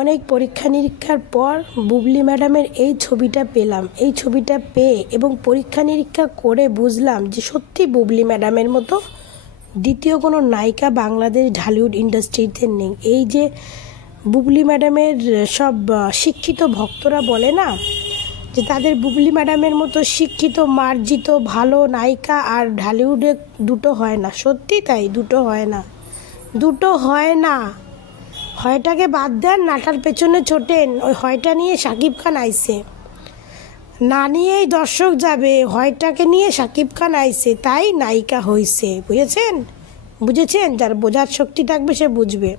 অনেক পরীক্ষা নিরীক্ষার পর বুবলি ম্যাডামের এই ছবিটা পেলাম। এই ছবিটা পেয়ে এবং পরীক্ষা নিরীক্ষা করে বুঝলাম যে সত্যি বুবলি ম্যাডামের মতো দ্বিতীয় কোনো নায়িকা বাংলাদেশ ঢালিউড ইন্ডাস্ট্রিতে নেই। এই যে বুবলি ম্যাডামের সব শিক্ষিত ভক্তরা বলে না যে তাদের বুবলি ম্যাডামের মতো শিক্ষিত মার্জিত ভালো নায়িকা আর ঢালিউডে দুটো হয় না। সত্যি তাই, দুটো হয় না। হয়টাকে বাদ দেন, নাটার পেছনে ছোটেন, ওই হয়টা নিয়ে শাকিব খান আইছে, না নিয়েই দর্শক যাবে, হয়টাকে নিয়ে শাকিব খান আইছে, তাই নায়িকা হয়েছে। বুঝেছেন? যার বোঝার শক্তি থাকবে সে বুঝবে।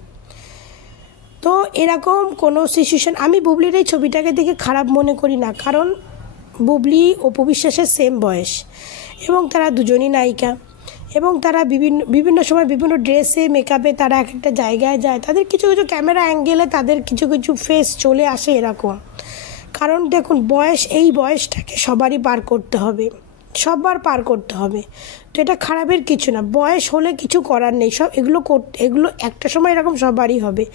তো এরকম কোনো সিচুয়েশন, আমি বুবলির এই ছবিটাকে দেখে খারাপ মনে করি না, কারণ বুবলি অপু বিশ্বাসের সেম বয়স এবং তারা দুজনই নায়িকা এবং তারা বিভিন্ন সময় বিভিন্ন ড্রেসে মেকআপে তারা এক একটা জায়গায় যায়, তাদের কিছু কিছু ক্যামেরা অ্যাঙ্গেলে তাদের কিছু কিছু ফেস চলে আসে এরকম। কারণ দেখুন, এই বয়সটাকে সবারই পার করতে হবে, তো এটা খারাপের কিছু না। বয়স হলে কিছু করার নেই, সব এগুলো একটা সময় এরকম সবারই হবে।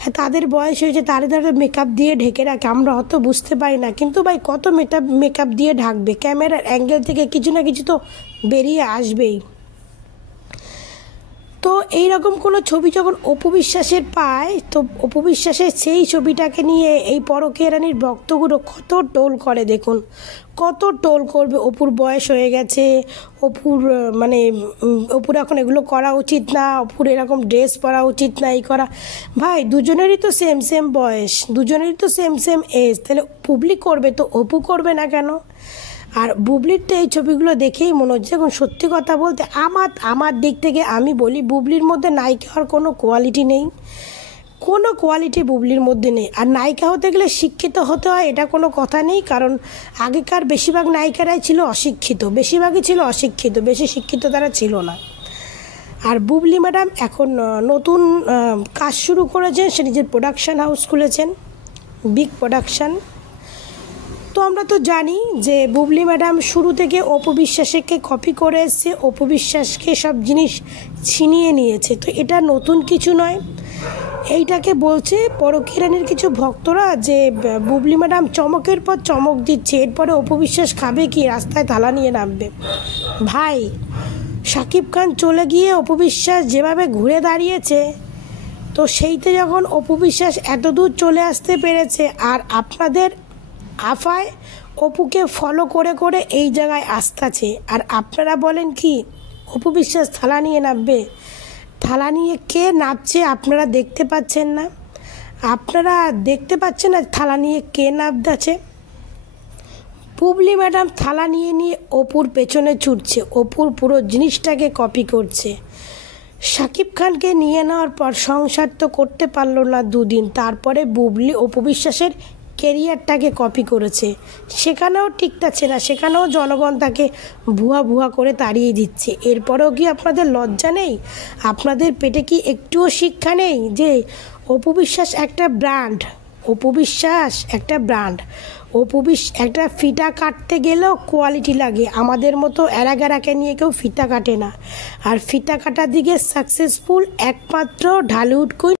হ্যাঁ, তাদের বয়স হয়েছে, তারা মেকআপ দিয়ে ঢেকে রাখে, আমরা অত বুঝতে পারি না, কিন্তু ভাই কত মেকআপ দিয়ে ঢাকবে? ক্যামেরার অ্যাঙ্গেল থেকে কিছু না কিছু তো বেরিয়ে আসবেই। তো এইরকম কোনো ছবি যখন অপু বিশ্বাসের পায়, তো অপু বিশ্বাসের সেই ছবিটাকে নিয়ে এই পরকীয়া রানীর ভক্তগুলো কত টোল করে। দেখুন কত টোল করবে, অপুর বয়স হয়ে গেছে, অপুর এখন এগুলো করা উচিত না, অপুর এরকম ড্রেস পরা উচিত না, এই করা। ভাই দুজনেরই তো সেম বয়স, দুজনেরই তো সেম এজ, তাহলে বুবলি করবে তো অপু করবে না কেন? আর বুবলির তো এই ছবিগুলো দেখেই মনে হচ্ছে, এখন সত্যি কথা বলতে আমার দিক থেকে আমি বলি, বুবলির মধ্যে নায়িকা হওয়ার কোনো কোয়ালিটি বুবলির মধ্যে নেই। আর নায়িকা হতে গেলে শিক্ষিত হতে হয়, এটা কোনো কথা নেই, কারণ আগেকার বেশিরভাগ নায়িকারাই ছিল অশিক্ষিত, বেশি শিক্ষিত তারা ছিল না। আর বুবলি ম্যাডাম এখন নতুন কাজ শুরু করেছেন, সে নিজের প্রোডাকশান হাউস খুলেছেন, বিগ প্রোডাকশান। তো আমরা তো জানি যে বুবলি ম্যাডাম শুরু থেকে অপু বিশ্বাসকে কপি করে এসছে, অপু বিশ্বাসকে সব জিনিস ছিনিয়ে নিয়েছে। তো এটা নতুন কিছু নয়, এইটাকে বলছে পরকীয়া রানীর কিছু ভক্তরা যে বুবলি ম্যাডাম চমকের পর চমক দিচ্ছে, এরপরে অপু বিশ্বাস খাবে কি, রাস্তায় তালা নিয়ে নামবে। ভাই শাকিব খান চলে গিয়ে অপু বিশ্বাস যেভাবে ঘুরে দাঁড়িয়েছে, তো সেইতে যখন অপু বিশ্বাস এত দূর চলে আসতে পেরেছে, আর আপনাদের আফায় অপুকে ফলো করে এই জায়গায় আসতেছে, আর আপনারা বলেন কি অপু বিশ্বাস থালা নিয়ে নামবে? থালা নিয়ে কে নামছে আপনারা দেখতে পাচ্ছেন না? থালা নিয়ে কে নামতেছে? বুবলি ম্যাডাম থালা নিয়ে অপুর পেছনে ছুটছে, অপুর পুরো জিনিসটাকে কপি করছে। শাকিব খানকে নিয়ে নেওয়ার পর সংসার তো করতে পারলো না দুদিন, তারপরে বুবলি অপু বিশ্বাসের কেরিয়ারটাকে কপি করেছে, সেখানেও টিকতাছে না, সেখানেও জনগণ তাকে ভুয়া করে তাড়িয়ে দিচ্ছে। এরপরেও কি আপনাদের লজ্জা নেই? আপনাদের পেটে কি একটুও শিক্ষা নেই যে অপু বিশ্বাস একটা ব্র্যান্ড? একটা ফিতা কাটতে গেলেও কোয়ালিটি লাগে, আমাদের মতো এরাগারাকে নিয়ে কেউ ফিতা কাটে না। আর ফিতা কাটার দিকে সাকসেসফুল একমাত্র ঢালিউড কুইন